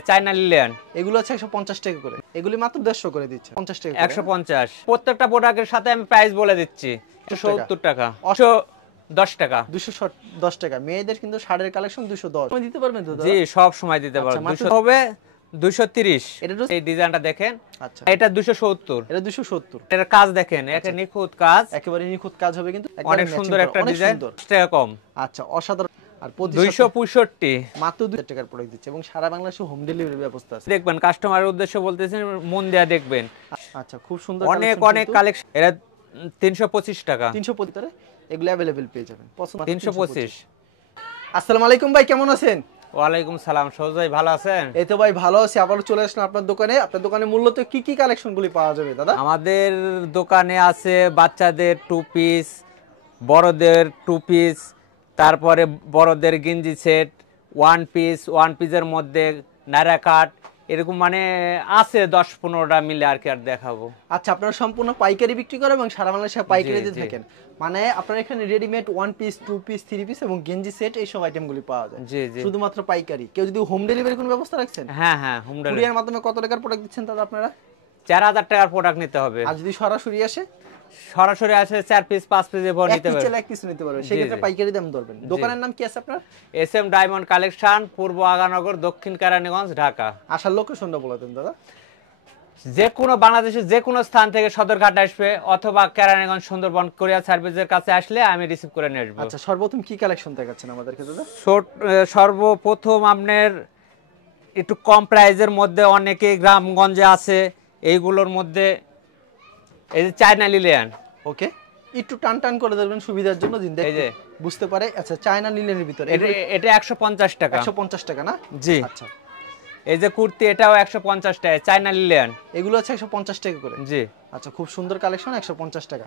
China Lilian এগুলো হচ্ছে 150 টাকা করে, এগুলি মাত্র 150 করে দিচ্ছে। 50 টাকা 150। প্রত্যেকটা প্রোডাক্টের সাথে আমি প্রাইস বলে দিচ্ছি। 170 টাকা, 110 টাকা, 210 টাকা। মেয়েদের কিন্তু শাড়ির কালেকশন 210 সময় দিতে পারবেন তো? জি, সব সময় দিতে পারবো। 200 হবে 230। এই ডিজাইনটা দেখেন। আচ্ছা, এটা 270। এটা 270। এটার কাজ দেখেন, একটা নিখুঁত কাজ, একেবারে নিখুঁত কাজ হবে কিন্তু অনেক সুন্দর একটা ডিজাইন। টাকা কম। আচ্ছা, অসাধারণ। আর 265 মাত্র 2 টাকার প্রোডাক্ট দিচ্ছে এবং সারা বাংলাদেশে হোম ডেলিভারি ব্যবস্থা আছে। দেখবেন, কাস্টমারের উদ্দেশ্য বলতেছেন, মন দেয়া দেখবেন। আচ্ছা, খুব সুন্দর অনেক কালেকশন। এটা 325 টাকা। 325 টাকা এগুলো अवेलेबल পেয়ে যাবেন। 325। আসসালামু আলাইকুম ভাই, কেমন আছেন? ওয়ালাইকুম সালাম। সহজ ভাই, ভালো আছেন? এই তো ভাই ভালো আছি। আবার চলে আসলাম আপনার দোকানে। আপনার দোকানে মূলত কি কি কালেকশনগুলি পাওয়া যাবে দাদা? আমাদের দোকানে আছে বাচ্চাদের টু পিস, বড়দের টু পিস, তারপরে বড়দের গেঞ্জি সেট, ওয়ান পিসের মধ্যে নায়রা কাট, এরকম মানে আছে 10-15টা মিলে আর কি, আর দেখাবো। আচ্ছা, আপনারা সম্পূর্ণ পাইকারি বিক্রি করেন এবং সারা বাংলাদেশে পাইকারি দিয়ে থাকেন, মানে আপনার এখানে readymade one piece, two piece, three piece এবং গেঞ্জি সেট এই সব আইটেমগুলি পাওয়া যায়। জি জি, শুধুমাত্র পাইকারি। কেউ যদি হোম ডেলিভারি কোনো ব্যবস্থা রাখছেন? হ্যাঁ হ্যাঁ, হোম ডেলিভারি। কুরিয়ার মাধ্যমে কত টাকার প্রোডাক্ট দিচ্ছেন দাদা আপনারা? 4000 টাকার প্রোডাক্ট নিতে হবে। আর যদি সরাসরি আসে? সরাসরি আসে 4 পিস 5 পিস এভাবে নিতে পারবে। এক পিস নিতে পারবে, সেই ক্ষেত্রে পাইকারি দাম ধরবেন। দোকানের নাম কি আছে আপনার? এসএম ডায়মন্ড কালেকশন, পূর্ব আগানগর, দক্ষিণ কেরানীগঞ্জ, ঢাকা। আসার লোকেশনটা বলে দেন দাদা। যে কোনো বাংলাদেশের যে কোনো স্থান থেকে সদরঘাট আসবে অথবা কেরানীগঞ্জ সুন্দরবন কুরিয়ার সার্ভিসের কাছে আসলে আমি রিসিভ করে নিয়ে আসবো। আচ্ছা, সর্বপ্রথম কি কালেকশন দেখাচ্ছেন আমাদেরকে দাদা? সর্বপ্রথম আপনার একটু কম প্রাইজের মধ্যে অনেকে গ্রামগঞ্জে আছে, এইগুলোর মধ্যে এই যে চায়না লিলিয়ান। ওকে, একটু টান টান করে দেবেন সুবিধার জন্য, দিন দেখে বুঝতে পারে। আচ্ছা, চায়না লিলিয়ানের ভিতরে এটা 150 টাকা। 150 টাকা না? জি। আচ্ছা, এই যে কুর্তি, এটাও 150 টাকা, চায়না লিলিয়ান। এগুলো হচ্ছে 150 টাকা করে। জি। আচ্ছা, খুব সুন্দর কালেকশন, 150 টাকা।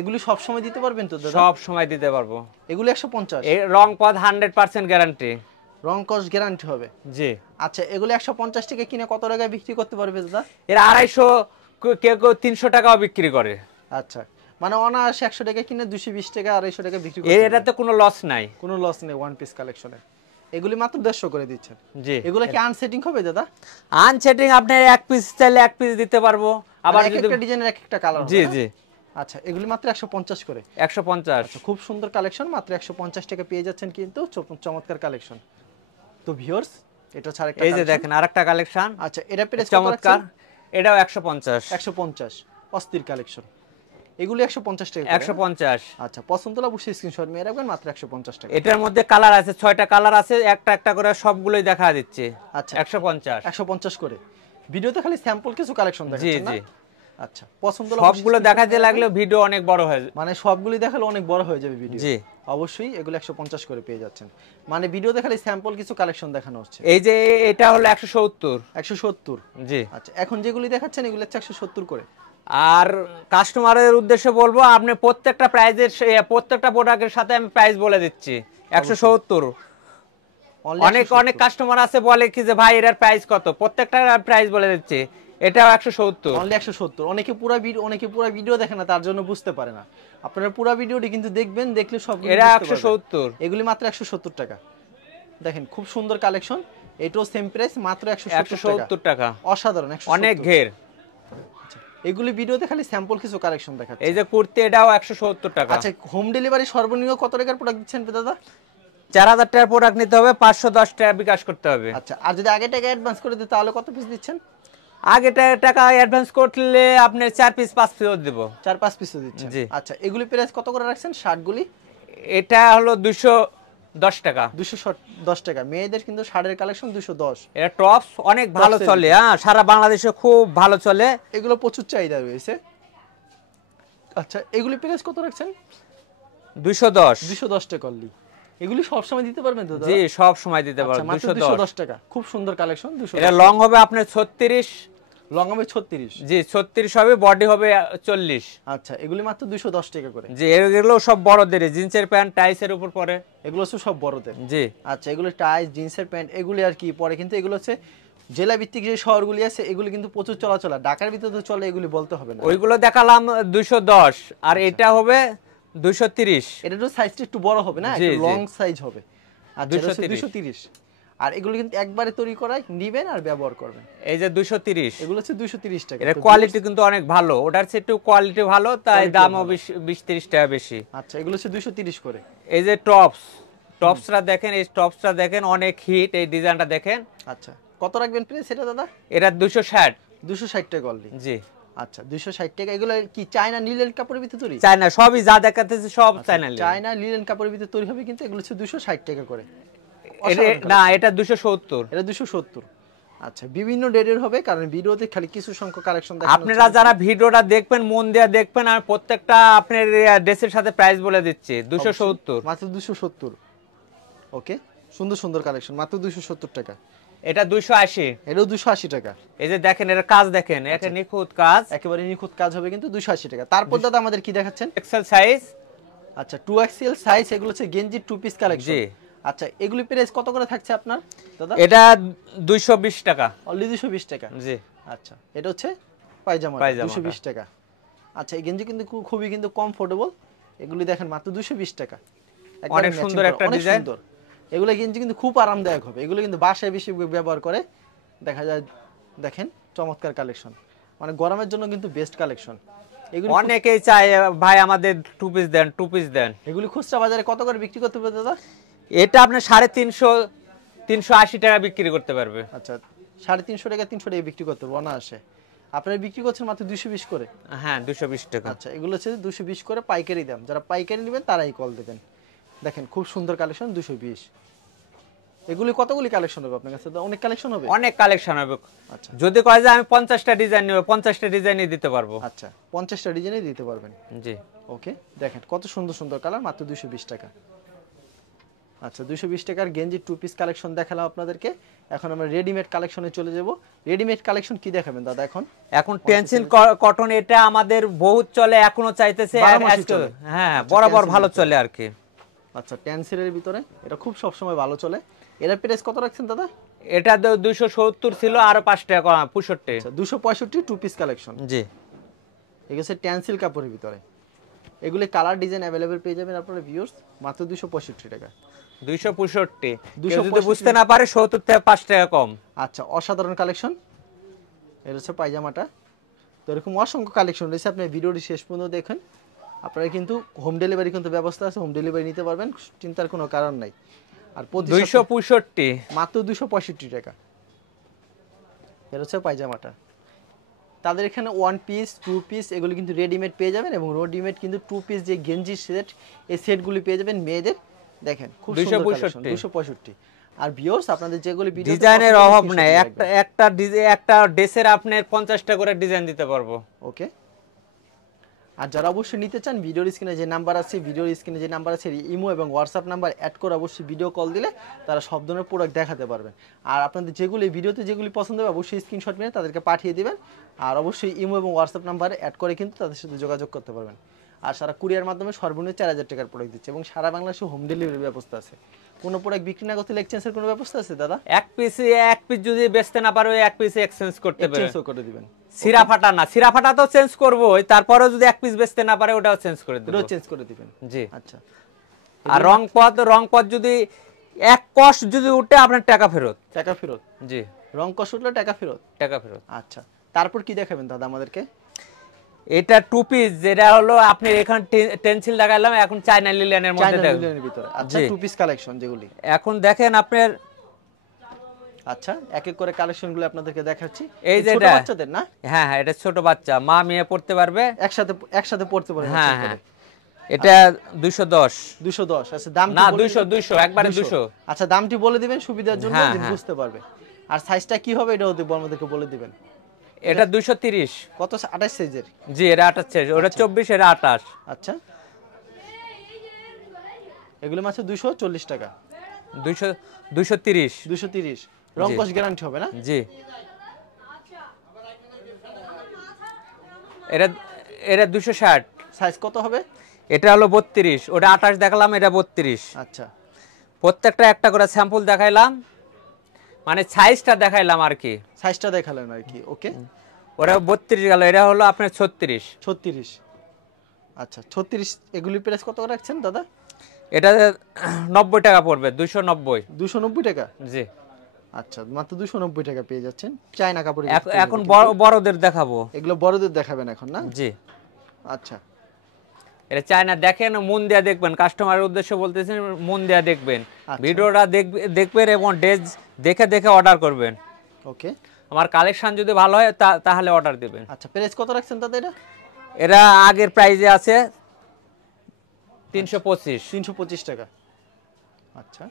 এগুলি সব সময় দিতে পারবেন তো দাদা? সব সময় দিতে পারবো। এগুলো 150। এই রং পদ 100% গ্যারান্টি। রং কস গ্যারান্টি হবে? জি। আচ্ছা, এগুলো 150 টাকা কিনে কত টাকায় বিক্রি করতে পারবে দাদা? এর 250, কেউ 300 টাকাও বিক্রি করে। আচ্ছা, মানে অনায়াসে 100 টাকা কিনে 220 টাকা 250 টাকা বিক্রি করে। এটাতে কোনো লস নাই। কোনো লস নেই ওয়ান পিস কালেকশনে। এগুলি মাত্র 150 করে দিচ্ছেন। জি। এগুলো কি আনসেটিং হবে দাদা? আনসেটিং আপনি এক পিস চাইলে এক পিস দিতে পারবো, আবার যদি একটা ডিজাইনের একটা কালার হবে। জি জি। আচ্ছা, এগুলি মাত্র 150 করে। 150। আচ্ছা, খুব সুন্দর কালেকশন, মাত্র 150 টাকা পেয়ে যাচ্ছেন কিন্তু চমৎকার কালেকশন। তো ভিউয়ার্স, এটা ছাড়া একটা এই যে দেখেন আরেকটা কালেকশন। আচ্ছা, এটা প্রাইস চমৎকার, এটাও 150। 150 অস্থির কালেকশন। এগুলি 150 টাকা। 150। আচ্ছা, পছন্দ হলে অবশ্যই স্ক্রিনশট নিয়ে রাখবেন, মাত্র 150 টাকা। এটার মধ্যে কালার আছে 6টা কালার আছে, একটা একটা করে সবগুলোই দেখা দিচ্ছে। আচ্ছা, 150 করে। ভিডিওতে খালি স্যাম্পল কিছু কালেকশন দেখাচ্ছেন না? জি জি। আচ্ছা, পছন্দ হলে সবগুলো দেখাতে লাগলে ভিডিও অনেক বড় হয়ে যাবে, মানে সবগুলি দেখালে অনেক বড় হয়ে যাবে ভিডিও। জি। অবশ্যই এগুলো 150 করে পেয়ে যাচ্ছেন, মানে ভিডিওতে খালি স্যাম্পল কিছু কালেকশন দেখানো হচ্ছে। এই যে এটা হলো 170। 170। জি। আচ্ছা, এখন যেগুলি দেখাচ্ছেন এগুলো হচ্ছে 170 করে। আর কাস্টমারের উদ্দেশ্যে বলবো, আপনি প্রত্যেকটা প্রত্যেকটা প্রোডাক্টের সাথে আমি প্রাইস বলে দিচ্ছি 170। অনেক কাস্টমার আছে বলে কি যে ভাই এটার প্রাইস কত, প্রত্যেকটা প্রাইস বলে দিচ্ছি। এটাও 170। অনলি 170। অনেকে পুরো ভিডিও দেখে না, তার জন্য বুঝতে পারে না। আপনারা পুরো ভিডিওটি কিন্তু দেখবেন, দেখলে সব এটা 170। এগুলি মাত্র 170 টাকা। দেখেন খুব সুন্দর কালেকশন, এটাও সেম প্রাইস, মাত্র 170 টাকা। অসাধারণ, অনেক ঘের। এগুলি ভিডিওতে খালি স্যাম্পল কিছু কালেকশন দেখাচ্ছে। এই যে কুর্তি, এটাও 170 টাকা। আচ্ছা, হোম ডেলিভারি সর্বনিম্ন কত টাকার প্রোডাক্ট দিচ্ছেন দাদা? 4000 টাকার প্রোডাক্ট নিতে হবে, 510 টাকা বিকাশ করতে হবে। আচ্ছা, আর যদি আগে টাকা অ্যাডভান্স করে দিই তাহলে কত পিস দিচ্ছেন? আগে টাকা অ্যাডভান্স করলে আপনি 4 পিস 5 পিস দেব। 4-5 পিস দিচ্ছেন? জি। আচ্ছা, এগুলি প্রাইস কত করে রাখছেন শার্টগুলি? এটা হলো 210 টাকা। 210 টাকা। মেয়েদের কিন্তু শার্টের কালেকশন 210। এটা টপস অনেক ভালো চলে, হ্যাঁ, সারা বাংলাদেশে খুব ভালো চলে, এগুলো প্রচুর চাহিদা রয়েছে। আচ্ছা, এগুলি প্রাইস কত রাখছেন? 210 টাকা অনলি। এগুলি সব সময় দিতে পারবেন তো দাদা? জি, সব সময় দিতে পারবেন। 210 টাকা। খুব সুন্দর কালেকশন। 210। এটা লং হবে আপনার 36। লং হবে 36? জি, 36 হবে, বডি হবে 40। আচ্ছা, এগুলি মাত্র 210 টাকা করে। জি, এগুলো সব বড়দের, জিন্সের প্যান্ট টাইসের উপর পরে, এগুলো সব বড়দের। জি। আচ্ছা, এগুলো টাইস, জিন্সের প্যান্ট এগুলি আর কি পরে, কিন্তু এগুলো হচ্ছে জেলা ভিত্তিক যে শহরগুলি আছে এগুলি কিন্তু প্রচুর চলাচল। ঢাকার ভিতরে তো চলে, এগুলি বলতে হবে না। ওইগুলো দেখালাম 210, আর এটা হবে 230। এটা তো সাইজটা একটু বড় হবে না, একটু লং সাইজ হবে। আচ্ছা, 230। আর এগুলো কিন্তু একবারে তৈরি করা, নিবেন আর ব্যবহার করবেন। এই যে 230, এগুলো হচ্ছে 230 টাকা। এর কোয়ালিটি কিন্তু অনেক ভালো, ওটার চেয়ে একটু কোয়ালিটি ভালো, তাই দামও 20-30 টাকা বেশি। আচ্ছা, এগুলো হচ্ছে 230 করে। এই যে টপসটা দেখেন, এই টপসটা দেখেন অনেক হিট, এই ডিজাইনটা দেখেন। আচ্ছা, কত রাখবেন প্রাইস এটা দাদা? এটা 260। 260 টাকা অনলি। জি। আচ্ছা, 260 টাকা। এগুলো কি চায়না লিলেন কাপড়ের ভিতরে তৈরি? চায়না, সবই যা দেখাতেছে সব চায়না লিলেন। চায়না লিলেন কাপড়ের ভিতরে তৈরি হবে, কিন্তু এগুলো হচ্ছে 260 টাকা করে। না, এটা 270। এটা 270। আচ্ছা, বিভিন্ন রেটের হবে, কারণ ভিডিওতে খালি কিছু সংখ্যক কালেকশন দেখানো। আপনারা যারা ভিডিওটা দেখবেন মন দিয়ে দেখবেন, আর প্রত্যেকটা আপনার ড্রেসের সাথে প্রাইস বলে দিচ্ছি। 270, মাত্র 270। ওকে, সুন্দর সুন্দর কালেকশন, মাত্র 270 টাকা। এটা 280, এটাও 280 টাকা। এই যে দেখেন, এর কাজ দেখেন, একটা নিখুঁত কাজ, একেবারে নিখুঁত কাজ হবে, কিন্তু 280 টাকা। তারপর দাদা আমাদের কি দেখাচ্ছেন? XL size. আচ্ছা, 2XL সাইজ, এগুলো হচ্ছে গেঞ্জি টু পিস কালেকশন। জি। আচ্ছা, এগুলি প্রাইস কত করে থাকছে আপনার দাদা? এটা 220 টাকা অনলি 220 টাকা। জি। আচ্ছা, এটা হচ্ছে পায়জামা, 220 টাকা। আচ্ছা, এই গেঞ্জি কিন্তু খুবই কিন্তু কমফোর্টেবল। এগুলি দেখেন মাত্র 220 টাকা। অনেক সুন্দর একটা ডিজাইন। এগুলো গেঞ্জি কিন্তু খুব আরামদায়ক হবে, এগুলো কিন্তু বাসায় বেশি ব্যবহার করে, দেখা যায়। দেখেন চমৎকার কালেকশন, মানে গরমের জন্য কিন্তু বেস্ট কালেকশন। এগুলো অনেকেই চায় ভাই আমাদের টু পিস দেন, টু পিস দেন। এগুলি খুচরা বাজারে কত করে বিক্রি করতে পারবে দাদা? এটা আপনি 350, 380 টাকা বিক্রি করতে পারবে। আচ্ছা, 350 টাকা, 300 টাকা বিক্রি করতে পারবো, অনায়াসে। আপনারা বিক্রি করছেন মাত্র 220 করে? হ্যাঁ, 220 টাকা। আচ্ছা, এগুলো হচ্ছে 220 করে পাইকারি দাম। যারা পাইকারি নেবেন তারাই কল দেবেন। দেখেন খুব সুন্দর কালেকশন, 220। এগুলি কতগুলি কালেকশন হবে আপনার কাছে? অনেক কালেকশন হবে, অনেক কালেকশন হবে। আচ্ছা, যদি কয় যে আমি 50টা ডিজাইন নেব, 50টা ডিজাইনই দিতে পারবো। আচ্ছা, 50টা ডিজাইনই দিতে পারবেন। জি। ওকে, দেখেন কত সুন্দর সুন্দর কালার, মাত্র 220 টাকা। আচ্ছা, 220 টাকার গেঞ্জি টু পিস কালেকশন দেখালাম আপনাদেরকে। এখন আমরা রেডিমেড কালেকশনে চলে যাব। রেডিমেড কালেকশন কি দেখাবেন দাদা এখন? এখন টেনসিল কটন, এটা আমাদের বহুত চলে, এখনো চাইতেছে। হ্যাঁ, বরাবর ভালো চলে আর কি। আচ্ছা, টেনসিলের ভিতরে এটা খুব সব সময় ভালো চলে। এর প্রাইস কত রাখছেন দাদা? এটা 270 ছিল, আরো 5 টাকা 65। আচ্ছা, 265 টু পিস কালেকশন। জি। এগুলো টেনসিল কাপড়ের ভিতরে, এগুলি কালার ডিজাইন अवेलेबल পেয়ে যাবেন আপনারা ভিউয়ার্স, মাত্র 265 টাকা। 265। যদি বুঝতে না পারে 70 থেকে 5 টাকা কম। আচ্ছা, অসাধারণ কালেকশন। এটা হচ্ছে পায়জামাটা। তো এরকম অসংখ্য কালেকশন রয়েছে, আপনি ভিডিওটি শেষ পর্যন্ত দেখেন। আপনারা কিন্তু হোম ডেলিভারি কিন্তু ব্যবস্থা আছে, হোম ডেলিভারি নিতে পারবেন, চিন্তার কোনো কারণ নাই। আর 265, মাত্র 265 টাকা। এটা হচ্ছে পায়জামাটা। তাদের এখানে ওয়ান পিস, টু পিস এগুলো কিন্তু রেডিমেড পেয়ে যাবেন, এবং রেডিমেড কিন্তু টু পিস যে গেঞ্জি সেট, এই সেটগুলি পেয়ে যাবেন মেয়েদের। দেখেন খুব সুন্দর কালেকশন, 265। আর ভিউয়ার্স আপনাদের যেগুলি ভিডিও ডিজাইনের অভাব নাই, একটা ড্রেসের আপনার 50টা করে ডিজাইন দিতে পারবো। ওকে। আর যারা অবশ্যই নিতে চান, ভিডিওর স্ক্রিনে যে নাম্বার আছে, ইমো এবং হোয়াটসঅ্যাপ নাম্বার অ্যাড করে অবশ্যই ভিডিও কল দিলে তারা সব ধরনের প্রোডাক্ট দেখাতে পারবেন। আর আপনাদের যেগুলি ভিডিওতে যেগুলি পছন্দ হবে অবশ্যই স্ক্রিনশট নিয়ে তাদেরকে পাঠিয়ে দিবেন। আর অবশ্যই ইমো এবং হোয়াটসঅ্যাপ নাম্বারে অ্যাড করে কিন্তু তাদের সাথে যোগাযোগ করতে পারবেন। আর সারা কুরিয়ার মাধ্যমে সর্বনিম্ন 4000 টাকার প্রোডাক্ট দিচ্ছে, এবং সারা বাংলাদেশে হোম ডেলিভারির ব্যবস্থা আছে। কোনো প্রোডাক্ট বিক্রি না করতে এক্সচেঞ্জের কোনো ব্যবস্থা আছে দাদা? এক পিস যদি বেচতে না পারো, এক পিস এক্সচেঞ্জ করতে পারবে, এক্সচেঞ্জও করে দিবেন। সিরা ফাটা না, সিরা ফাটা তো চেঞ্জ করবোই, তারপরেও যদি এক পিস বেচতে না পারে ওটাও চেঞ্জ করে দেব, ওটাও চেঞ্জ করে দিবেন। জি। আচ্ছা, আর রংপথ যদি এক কষ যদি উঠে, আপনার টাকা ফেরত। টাকা ফেরত? জি। রং কষ উঠলে টাকা ফেরত? টাকা ফেরত। আচ্ছা, তারপর কি দেখাবেন দাদা আমাদেরকে? এটা টু পিস, যেটা হলো আপনি এখানে টেনসিল লাগাইলাম, এখন চায়না লিলেনের মধ্যে চায়না লিলেনের ভিতরে। আচ্ছা, টু পিস কালেকশন যেগুলি এখন দেখেন আপনার। আচ্ছা, এক এক করে কালেকশনগুলো আপনাদেরকে দেখাচ্ছি। এই যে ছোট এটা বাচ্চাদের না? হ্যাঁ হ্যাঁ, এটা ছোট বাচ্চা, মা মেয়ে পড়তে পারবে, একসাথে পড়তে পারবে। হ্যাঁ হ্যাঁ, এটা 210। 210। আচ্ছা, দাম না 200 একবারে 200। আচ্ছা, দামটি বলে দিবেন সুবিধার জন্য, বুঝতে পারবে। আর সাইজটা কি হবে এটা আমাদেরকে বলে দিবেন। এটা 230। কত? 28 সাইজের? জি, এটা 28 সাইজ, ওটা 24, এটা 28। আচ্ছা, এগুলো মাত্র 240 টাকা। 230। 230। রং কস গ্যারান্টি হবে না? জি। এটা 260। সাইজ কত হবে? এটা হলো 32, ওটা 28 দেখালাম, এটা 32। আচ্ছা, প্রত্যেকটা একটা করে স্যাম্পল দেখাইলাম, মানে সাইজটা দেখাইলাম আর কি, সাইজটা দেখালেন আর কি। ওকে, ওটা 32 গেল, এটা হলো আপনার 36। 36। আচ্ছা, 36। এগুলি প্রাইস কত করে রাখছেন দাদা? এটা 90 টাকা পড়বে, 290। 290 টাকা? জি। আচ্ছা মাত্র 290 টাকা পেয়ে যাচ্ছেন চায়না কাপড়ের। এখন বড়দের দেখাবো। এগুলো বড়দের দেখাবেন এখন না? জি। আচ্ছা এটা চায়না, দেখেন মন দিয়া দেখবেন, কাস্টমারের উদ্দেশ্যে বলতেছেন, মন দিয়া দেখবেন, ভিডিওটা দেখবেন এবং ড্রেস দেখে দেখে অর্ডার করবেন। ওকে, আমার কালেকশন যদি ভালো হয় তাহলে অর্ডার দিবেন। আচ্ছা প্রাইস কত রাখছেন দাদা এটা? এরা আগের প্রাইজে আছে 325। 325 টাকা। আচ্ছা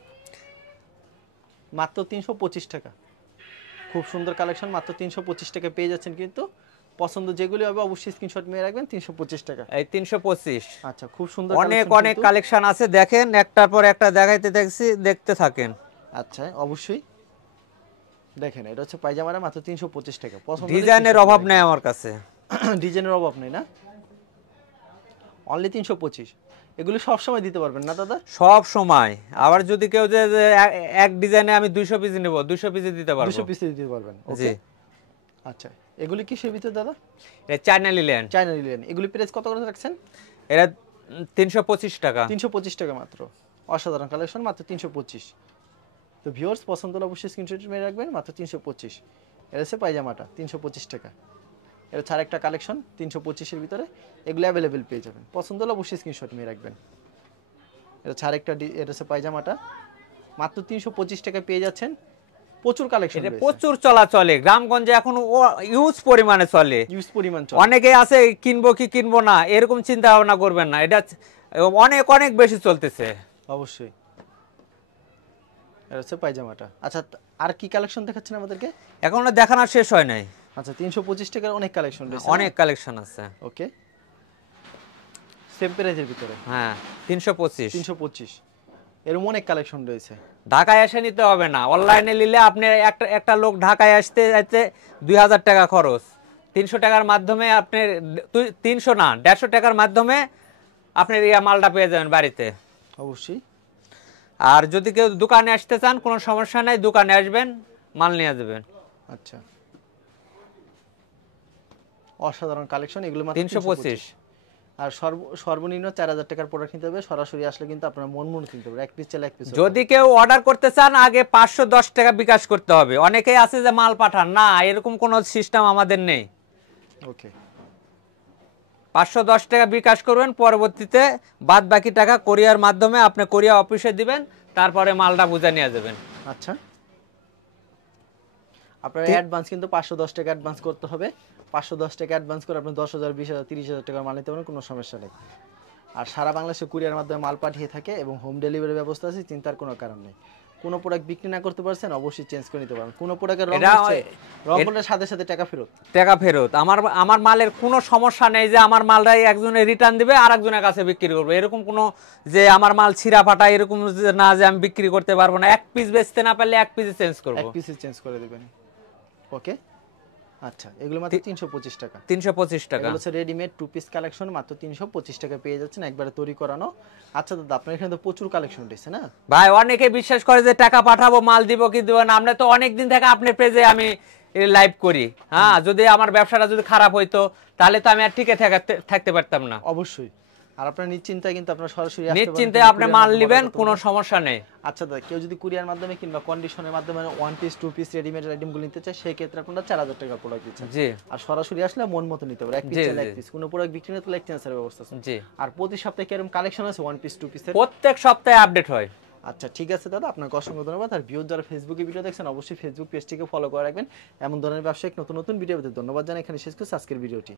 মাত্র 325 টাকা, খুব সুন্দর কালেকশন, মাত্র 325 টাকা পেয়ে যাচ্ছেন। কিন্তু পছন্দ যেগুলি হবে অবশ্যই স্ক্রিনশট নিয়ে রাখবেন। 325 টাকা, এই 325। আচ্ছা খুব সুন্দর অনেক অনেক কালেকশন আছে, দেখেন একটার পর একটা দেখাইতে দেখছি, দেখতে থাকেন। আচ্ছা অবশ্যই দেখেন, এটা হচ্ছে পায়জামাটা, মাত্র 325 টাকা। পছন্দ ডিজাইনের অভাব নাই আমার কাছে, ডিজাইনের অভাব নেই না, অনলি 325। এগুলো সব সময় দিতে পারবেন না দাদা? সব সময়। আবার যদি কেউ যে এক ডিজাইনে আমি 200 পিস নেব, 200 পিস দিতে পারবো। 200 পিস দিতে পারবেন। জি। আচ্ছা এগুলি কিসের ভিতর দাদা? এটা চায়না লিলেন। China linen. এগুলি প্রাইস কত করে রাখছেন? এটা 325 টাকা। 325 টাকা মাত্র, অসাধারণ কালেকশন, মাত্র 325। তো ভিউয়ার্স পছন্দ হলে অবশ্যই স্ক্রিনশট মেরে রাখবেন, মাত্র 325। এটা হচ্ছে পায়জামাটা 325 টাকা। এটা ছাড়া একটা কালেকশন 325 এর ভিতরে, এগুলো অ্যাভেলেবেল পেয়ে যাবেন। পছন্দ হলে অবশ্যই স্ক্রিনশট মেরে রাখবেন। এটা ছাড়া একটা, এটা হচ্ছে পায়জামাটা, মাত্র 325 টাকা পেয়ে যাচ্ছেন। প্রচুর কালেকশন, এটা প্রচুর চলাচলে গ্রামগঞ্জে এখন ইউজ পরিমাণে চলে, ইউজ পরিমাণ চলে। অনেকে আছে কিনবো কি কিনবো না এরকম চিন্তা ভাবনা করবেন না, এটা অনেক অনেক বেশি চলতেছে। অবশ্যই এটা হচ্ছে পায়জামাটা। আচ্ছা আর কি কালেকশন দেখাচ্ছেন আমাদেরকে? এখনো দেখানো শেষ হয় নাই। আচ্ছা 325 টাকার অনেক কালেকশন রয়েছে, অনেক কালেকশন আছে। ওকে, সেম প্রাইজের ভিতরে। হ্যাঁ 325। 325 এরকম অনেক কালেকশন রয়েছে। ঢাকায় এসে নিতে হবে না, অনলাইনে নিলে আপনি একটা লোক ঢাকায় আসতে যাইতে 2000 টাকা খরচ, 300 টাকার মাধ্যমে আপনি 300 না 150 টাকার মাধ্যমে আপনি এই মালটা পেয়ে যাবেন বাড়িতে। অবশ্যই। আর যদি কেউ দোকানে আসতে চান কোনো সমস্যা নাই, দোকানে আসবেন, মাল নিয়ে যাবেন। আচ্ছা অসাধারণ কালেকশন, এগুলো মাত্র 325। আর সর্বনিম্ন 4000 টাকার প্রোডাক্ট নিতে হবে। সরাসরি আসলে কিন্তু আপনারা মন কিনতে পারবেন, এক পিস চাইলে এক পিস। যদি কেউ অর্ডার করতে চান আগে 510 টাকা বিকাশ করতে হবে। অনেকেই আছে যে মাল পাঠান না, এরকম কোনো সিস্টেম আমাদের নেই। ওকে 510 টাকা বিকাশ করবেন, পরবর্তীতে বাদ বাকি টাকা কোরিয়ার মাধ্যমে আপনি কোরিয়া অফিসে দিবেন, তারপরে মালটা বুঝে নিয়ে যাবেন। আচ্ছা আপনার অ্যাডভান্স কিন্তু 510 টাকা অ্যাডভান্স করতে হবে। 510 টাকা অ্যাডভান্স করে আপনি 10,000 20,000 30,000 টাকার মাল নিতে পারেন, কোনো সমস্যা নেই। আর সারা বাংলাদেশে কুরিয়ার মাধ্যমে মাল পাঠিয়ে থাকে এবং হোম ডেলিভারি ব্যবস্থা আছে, চিন্তার কোনো কারণ নেই। কোনো প্রোডাক্ট বিক্রি না করতে পারছেন অবশ্যই চেঞ্জ করে নিতে পারেন। কোনো প্রোডাক্টের রং করলে সাথে সাথে টাকা ফেরত। টাকা ফেরত। আমার মালের কোনো সমস্যা নেই যে আমার মালটাই একজনে রিটার্ন দিবে আর একজনের কাছে বিক্রি করবে, এরকম কোনো যে আমার মাল ছিঁড়া ফাটা এরকম না যে আমি বিক্রি করতে পারবো না। এক পিস বেচতে না পারলে এক পিস চেঞ্জ করব, এক পিস চেঞ্জ করে দিবেন। ওকে আচ্ছা এগুলো মাত্র 325 টাকা। 325 টাকা। এগুলো হচ্ছে রেডিমেড টু পিস কালেকশন, মাত্র 325 টাকা পেয়ে যাচ্ছেন, একবারে তৈরি করানো। আচ্ছা দাদা আপনার এখানে তো প্রচুর কালেকশন রয়েছে না ভাই? অনেকে বিশ্বাস করে যে টাকা পাঠাবো মাল দিব কি দিব না। আমরা তো অনেক দিন থেকে আপনার পেজে আমি লাইভ করি। হ্যাঁ যদি আমার ব্যবসাটা যদি খারাপ হইতো তাহলে তো আমি আর টিকে থাকতে পারতাম না। অবশ্যই। আর আপনার নিশ্চিন্তায় কিন্তু আপনার সরাসরি আসতে পারেন, নিশ্চিন্তায় আপনি মাল নেবেন, কোনো সমস্যা নেই। আচ্ছা দাদা কেউ যদি কুরিয়ার মাধ্যমে কিংবা কন্ডিশনের মাধ্যমে one piece two piece readymade আইটেমগুলো নিতে চায়, সেই ক্ষেত্রে আপনারা 4000 টাকা প্রোডাক্ট দিচ্ছেন। জি। আর সরাসরি আসলে মন মতো নিতে পারবেন, এক পিস চাইলে এক পিস, কোনো প্রোডাক্ট বিক্রি না করলে এক্সচেঞ্জের ব্যবস্থা আছে। জি। আর প্রতি সপ্তাহে কিরকম কালেকশন আছে ওয়ান পিস টু পিসের? প্রত্যেক সপ্তাহে আপডেট হয়। আচ্ছা ঠিক আছে দাদা, আপনাকে অসংখ্য ধন্যবাদ। আর ভিউয়ার যারা ফেসবুকে ভিডিও দেখছেন অবশ্যই ফেসবুক পেজটিকে ফলো করে রাখবেন। এমন ধরনের ব্যবসায়িক নতুন নতুন ভিডিও পেতে ধন্যবাদ জানাই। এখানে শেষ করছি আজকের ভিডিওটি।